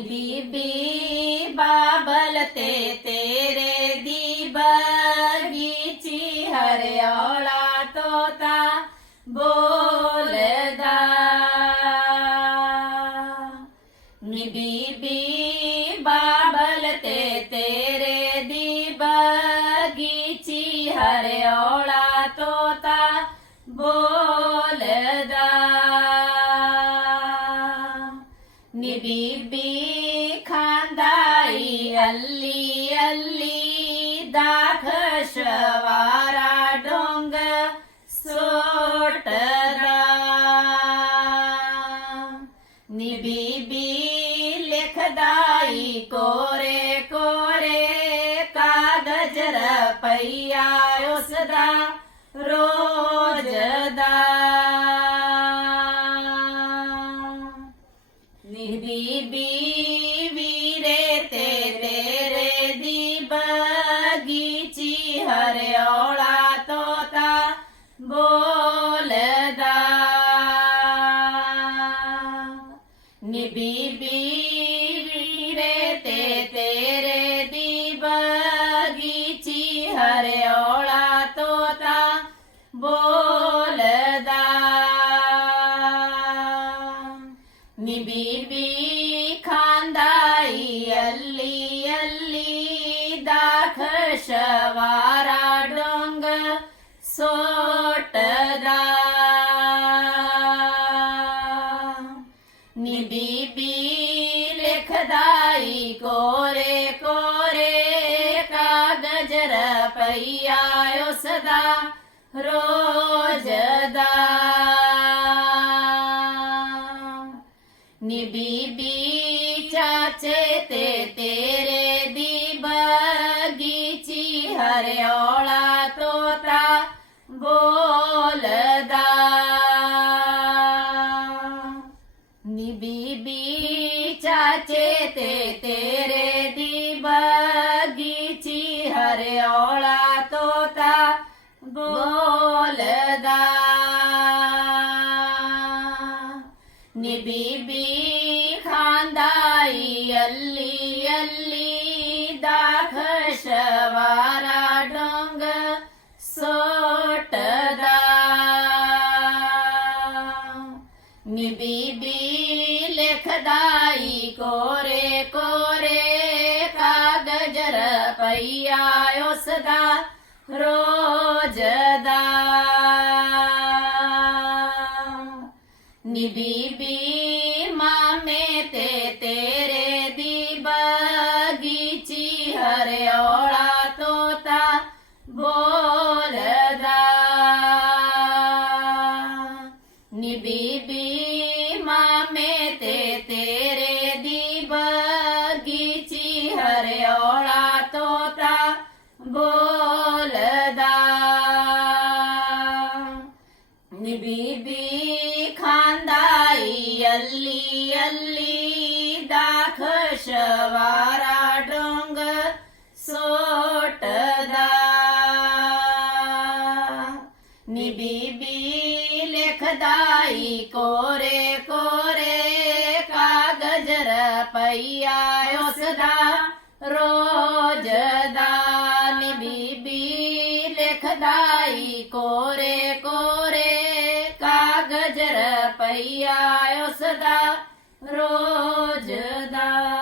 बीबी बाबलते तेरे दी बगीची हरियोला तोता बोलदा नी बीबी बाबलते तेरे दी बगीची हरियोला तोता, बोल અલ્લી અલ્લી દાખશવારા ડોંગ સોટરા ની બીબી લેખદાઈ કોરે કોરે કાગજ રપૈયા સદા वारा सोटदा। पी लेखदाई कोरे कोरे कागज रपैया सदा रोजदा। ਤੇਰੇ ਦੀ ਬਗੀਚੀ ਹਰਿਓਲਾ ਤੋਤਾ ਬੋਲਦਾ। ਨੀ ਬੀਬੀ ਖਾਂਦਾਈ ਅੱਲੀ ਅੱਲੀ ਦਾ ਖਸ਼ਵਾਰਾ ਡੋਂਗ ਸੋਟਦਾ। ਨੀ ਬੀਬੀ ਲਿਖਦਾਈ ਕੋ सिर पैया उसका रोज निधि बीमा तेरे दी बगीची तोता बोल गिल्ली दाखशवारा डोंग सोटदा निबीबी लेखदाई कोरे कोरे कागज़ पैयायो सदा रोजदा निबीबी लेखदाई कोरे ਰਈਆ ਉਸ ਦਾ ਰੋਜ਼ ਦਾ